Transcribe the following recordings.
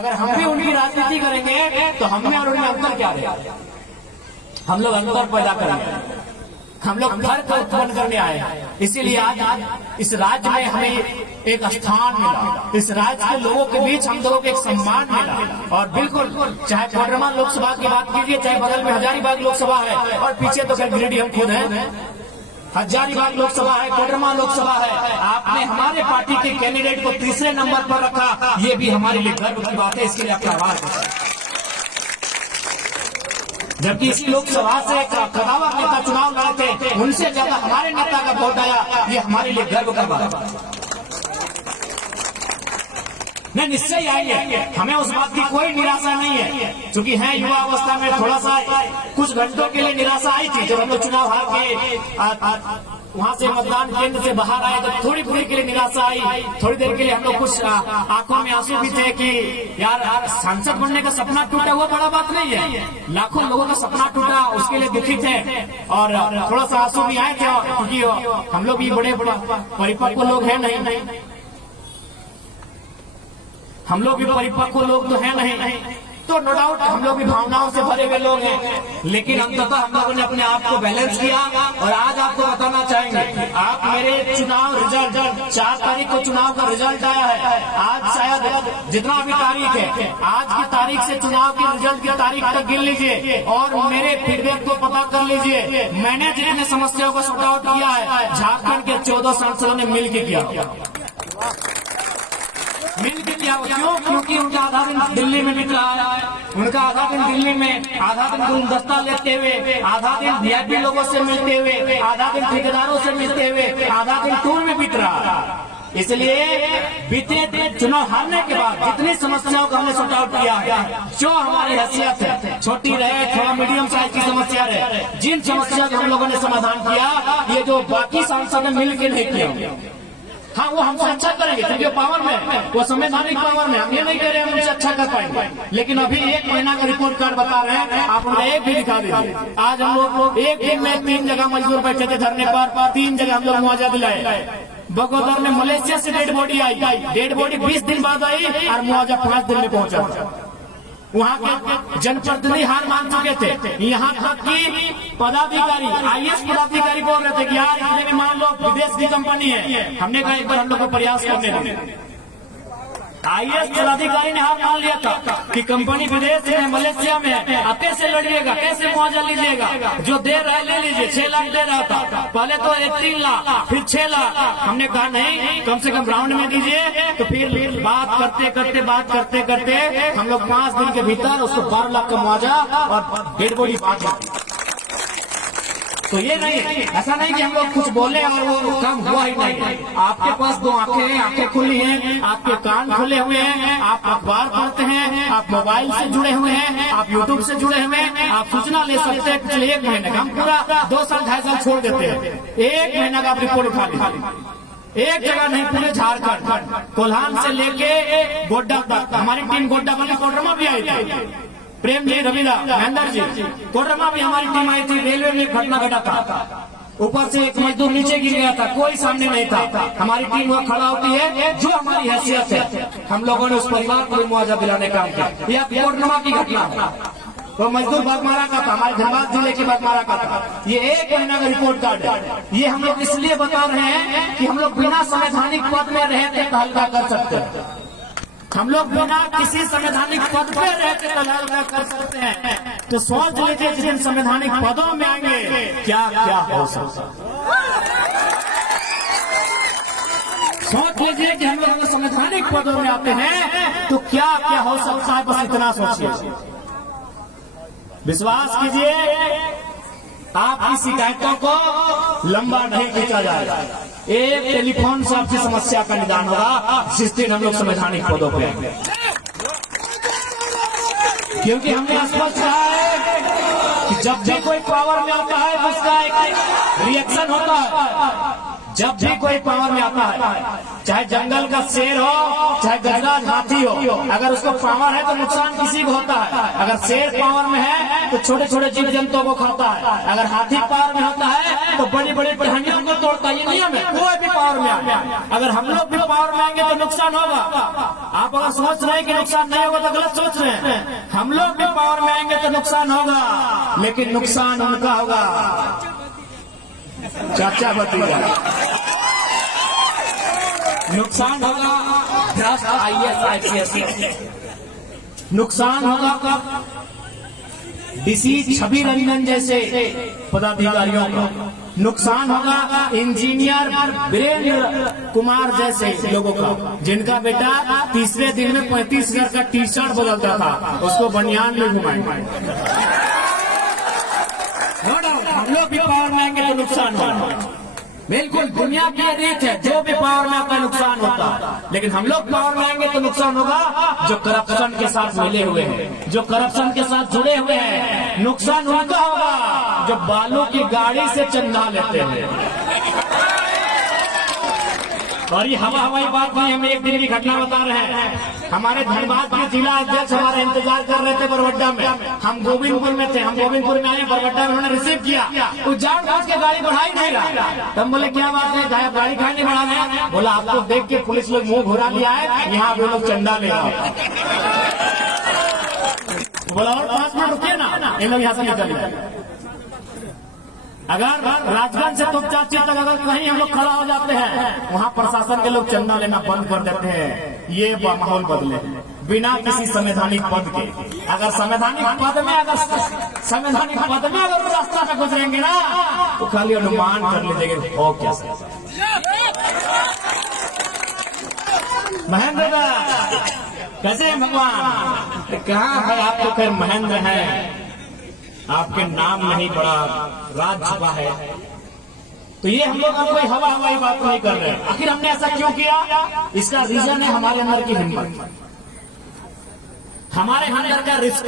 अगर हम भी उनकी राजनीति करेंगे तो हम में और उनमें अंतर क्या रहेगा? हम लोग अंतर पैदा करेंगे, हम लोग घर को उत्पन्न करने आए हैं। इसीलिए आज इस राज्य में हमें एक स्थान मिला, इस राज्य के लोगों के बीच हम लोगों को एक सम्मान मिला। और बिल्कुल चाहे कोडरमा लोकसभा की बात कीजिए, चाहे बगल में हजारीबाग लोकसभा है और पीछे तो खैर गिरिडीह हम खुद हैं, हजारीबाग लोकसभा है, कोडरमा लोकसभा है। आपने हमारे पार्टी के कैंडिडेट को तीसरे नंबर पर रखा, ये भी हमारे लिए गर्व की बात है। इसके लिए आपका आभार है। जबकि इसी लोकसभा से कदावर नेता चुनाव लड़े थे, उनसे ज्यादा हमारे नेता का वोट आया, ये हमारे लिए गर्व का बात है। नहीं, निश्चय आएंगे, हमें उस बात की कोई निराशा नहीं है। क्योंकि है युवा अवस्था में थोड़ा सा कुछ घंटों के लिए निराशा आई थी, जब हम लोग चुनाव हार के वहां से मतदान केंद्र से बाहर आए तो थोड़ी देर के लिए निराशा आई। थोड़ी देर के लिए हम लोग कुछ आंखों में आंसू भी थे कि यार सांसद बनने का सपना टूटा, वो बड़ा बात नहीं है। लाखों लोगों का सपना टूटा, उसके लिए दुखी थे और थोड़ा सा आंसू भी आए थे, क्योंकि हम लोग भी बड़े परिपक्व लोग हैं नहीं, हम लोग भी परिपक्व लोग तो है नहीं, तो नो डाउट हम लोग भी भावनाओं से भरे हुए लोग हैं। लेकिन अंततः हम लोगों ने अपने आप को बैलेंस किया और आज आपको बताना चाहेंगे, आप मेरे चुनाव रिजल्ट 4 तारीख को चुनाव का रिजल्ट आया है। आज शायद जितना भी तारीख है, आज की तारीख से चुनाव के रिजल्ट की तारीख तक गिन लीजिए और मेरे फीडबैक को पता कर लीजिए। मैंने जितने समस्याओं को सॉर्ट आउट किया है, झारखंड के 14 सांसदों ने मिलकर किया। क्यों? क्योंकि उनका आधा दिन दिल्ली में बीत रहा है, उनका आधा दिन दिल्ली में, आधा दिन गुलदस्ता लेते हुए, आधा दिन वीआईपी लोगों से मिलते हुए, आधा दिन ठेकेदारों से मिलते हुए, आधा दिन टूर में बीत रहा है। इसलिए बीते चुनाव हारने के बाद जितनी समस्याओं को हमने सॉर्ट आउट किया है, जो हमारी हैसियत है, छोटी रहे थोड़ा मीडियम साइज की समस्या रहे, जिन समस्या का हम लोगों ने समाधान किया, ये जो बाकी सांसद ने मिलकर नहीं किया, हाँ वो हमसे अच्छा करेंगे क्योंकि पावर में, वो संवैधानिक पावर में। हम ये नहीं कह रहे हम उनसे अच्छा कर पाएंगे, लेकिन अभी 1 महीना का रिपोर्ट कार्ड बता रहे हैं, आप उन्हें एक भी दिखा दीजिए। आज हम लोग एक दिन में 3 जगह मजदूर बैठे थे धरने पर, 3 जगह हम लोग मुआवजा दिलाए। बगोदर में मलेशिया से डेड बॉडी आई, डेड बॉडी 20 दिन बाद आई और मुआवजा 5 दिन में पहुंचा। वहाँ के जनप्रतिनिधि हार मान चुके थे, यहाँ तक कि पदाधिकारी, आईएएस पदाधिकारी बोल रहे थे कि यार इतने भी मान लो विदेश की कंपनी है। हमने कहा एक बार हम लोग को प्रयास करने दें। आईएएस पदाधिकारी ने हार मान लिया था कि कंपनी विदेश में, मलेशिया में है, अब कैसे लड़िएगा, कैसे मुआवजा लीजिएगा, जो दे रहा है ले लीजिए। 6 लाख दे रहा था, पहले तो 3 लाख फिर 6 लाख। हमने कहा नहीं, कम से कम राउंड में दीजिए। तो फिर बात करते करते हम लोग 5 दिन के भीतर उसको 12 लाख का मुआवजा और डेड बॉडी बांट दी। तो ये नहीं, ऐसा नहीं कि हम लोग कुछ बोले और वो काम हुआ ही नहीं। आपके पास 2 आंखें हैं, आंखें खुली हैं, आपके कान खुले हुए हैं, आप अखबार पढ़ते हैं, आप मोबाइल से जुड़े हुए हैं, आप यूट्यूब से जुड़े हुए हैं, आप सूचना ले सकते हैं। पिछले 1 महीने का हम पूरा 2 साल 2.5 साल छोड़ देते हैं, 1 महीना का आप रिपोर्ट उठा लीजिए। एक जगह नहीं, पूरे झारखंड कोल्हान से लेके गोड्डा तक हमारी टीम गोड्डा बनी, कोडरमा भी आई थी, प्रेम जी, रविदा, महेंद्र जी, कोडरमा भी हमारी टीम आई थी। रेलवे में एक घटना घटा था, ऊपर से एक मजदूर नीचे गिर गया था, कोई सामने नहीं था। हमारी टीम वहाँ खड़ा होती है, जो हमारी हैसियत है, हम लोगों ने उस परिवार को मुआवजा दिलाने का काम किया। यह कोडरमा की घटना है, तो मजदूर बागमारा का था, हमारे धनबाद जिले के बागमारा का था। ये 1 महीना का रिपोर्ट कार्ड है। ये हम लोग इसलिए बता रहे हैं कि हम लोग बिना संवैधानिक पद में रहते तो हल्का कर सकते हैं, हम लोग बिना किसी संवैधानिक पद पे रहते तो हल्का कर सकते हैं। तो सोच लीजिए जिन संवैधानिक पदों में आएंगे क्या क्या हो सकता है। सोच लीजिए कि हम लोग संवैधानिक पदों में आते हैं तो क्या क्या हो सकता है, बस इतना सोचिए। विश्वास कीजिए, आपकी शिकायतों को लंबा नहीं खींचा जाएगा। एक टेलीफोन से आपकी समस्या का निदान होगा जिस दिन हम लोग संवैधानिक पदों पे आएंगे। क्योंकि हमने स्पष्ट कहा है कि जब भी कोई पावर में आता है तो उसका एक रिएक्शन होता है। जब भी कोई पावर में आता है, चाहे जंगल का शेर हो, चाहे गजराज हाथी हो, अगर उसको पावर है तो नुकसान किसी को होता है। अगर शेर पावर में है तो छोटे छोटे जीव जंतुओं को खाता है, अगर हाथी पावर में होता है तो बड़ी बड़ी टहनियों को तोड़ता है। ये नियम है, कोई भी पावर में आए। अगर हम लोग भी पावर में आएंगे तो नुकसान होगा। आप अगर सोच रहे हैं कि नुकसान नहीं होगा तो गलत सोच रहे हैं। हम लोग भी पावर में आएंगे तो नुकसान होगा, लेकिन नुकसान उनका होगा चाचा भतीजा। नुकसान होगा भ्रष्ट IAS IPS, नुकसान होगा डीसी छवि रंजन जैसे पदाधिकारियों को, नुकसान होगा इंजीनियर वीरेंद्र कुमार जैसे लोगों का, जिनका बेटा तीसरे दिन में 35,000 का टी शर्ट बदलता था, उसको बनियान में घुमाएंगे। हम लोग भी पावर में आएंगे तो नुकसान होगा। बिल्कुल दुनिया की रीत है, जो भी पावर में आता है नुकसान होता है, लेकिन हम लोग पावर में आएंगे तो नुकसान होगा जो करप्शन के साथ मिले हुए हैं, जो करप्शन के साथ जुड़े हुए हैं। नुकसान उनका होगा जो बालू की गाड़ी से चंदा लेते हैं। और ये हवाई बात नहीं, हम एक दिन की घटना बता रहे हैं। हमारे धनबाद के जिला अध्यक्ष हमारे इंतजार कर रहे थे बरवड्डा में, हम गोविंदपुर में थे, हम गोविंदपुर में आए, बरवड्डा में उन्होंने रिसीव किया, वो जान बूझ के गाड़ी बढ़ाई नहीं रहा। तब बोले क्या बात है, गाड़ी खाई नहीं बढ़ा रहे? बोला आपको देख के पुलिस लोग मुंह घुरा लिया है, यहाँ पे लोग चंदा ले रहा है। बोला और 5 मिनट रुकिए ना, ये लोग यहाँ से निकल गए। अगर राजगंज से तुपचाची तक अगर कहीं हम लोग खड़ा हो जाते हैं, वहाँ प्रशासन के लोग चंदा लेना बंद कर देते हैं। ये माहौल बदले बिना किसी संवैधानिक पद के। अगर संवैधानिक पद में अगर रास्ता में गुजरेंगे ना तो खाली अनुमान कर लीजिएगा हो क्या। महेंद्र कैसे हैं भगवान? कहाँ है आप तो खैर महेंद्र है, आपके नाम नहीं बड़ा राज छुपा है। तो ये हम लोग कोई हवाई बात नहीं कर रहे हैं। आखिर हमने ऐसा क्यों किया? इसका रीजन है हमारे अंदर की हिम्मत, हमारे अंदर का रिस्क।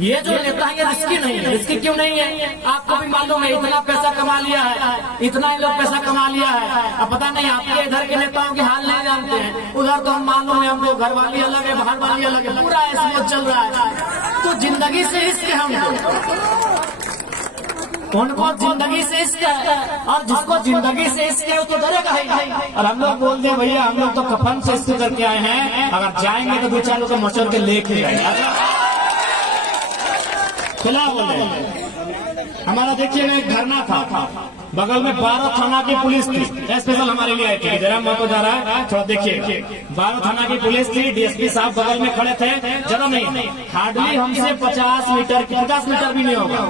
ये जो नेता है ये रिस्की नहीं है। रिस्की क्यों नहीं है? आपको भी मालूम है, इतना पैसा कमा लिया है, इतना ही लोग पैसा कमा लिया है। अब पता नहीं आपके इधर के नेताओं के हाल नहीं जानते हैं, उधर तो हम मालूम है, हमको घर वाली अलग है, बाहर वाली अलग है, पूरा ऐसा चल रहा है। तो जिंदगी से इश्क है उनको जिंदगी से इश्क है, और जिसको जिंदगी से इश्क है वो तो डरेगा ही। और हम लोग बोलते हैं भैया हम लोग तो कफन से इश्क करके आए हैं, अगर जाएंगे तो 2-4 लोग मचल के लेके जाएंगे। खुला बोले हमारा देखिए ना, एक धरना था, बगल में 12 थाना की पुलिस थी, स्पेशल हमारे लिए आई थी। जरा मत जा रहा है थोड़ा देखिए, 12 थाना की पुलिस थी, डीएसपी साहब बगल में खड़े थे। जरा नहीं, हार्डली हमसे 50 मीटर भी नहीं होगा,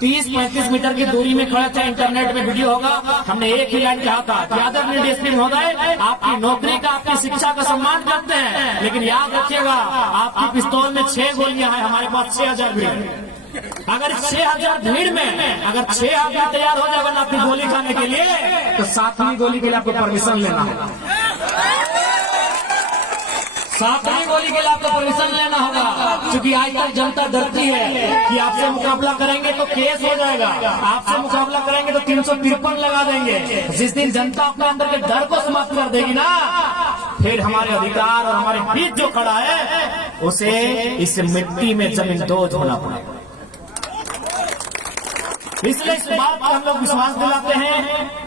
30-35 मीटर की दूरी में खड़े थे। इंटरनेट में वीडियो होगा, हमने एक ही लाइन कहा था कि आदरणीय डीएसपी महोदय, आपकी नौकरी का, आपकी शिक्षा का सम्मान करते हैं, लेकिन याद रखिएगा आपकी पिस्तौल में 6 गोलियां हैं, हमारे पास 6000 भीड़। अगर 6000 भीड़ में अगर 6 आदमी तैयार हो जाएगा आपकी गोली खाने के लिए, तो 7वीं गोली के लिए आपको परमिशन लेना होगा। 7वीं गोली के लिए आपको परमिशन लेना होगा, क्योंकि आज तक जनता डरती है कि आपसे मुकाबला करेंगे तो केस हो जाएगा, आपसे मुकाबला करेंगे तो 353 लगा देंगे। जिस दिन जनता अपने अंदर के डर को समाप्त कर देगी ना, फिर हमारे अधिकार और हमारे बीच जो खड़ा है उसे इस मिट्टी में जमींदोज होना पड़ेगा। इसलिए इस बात पर हम लोग विश्वास दिलाते हैं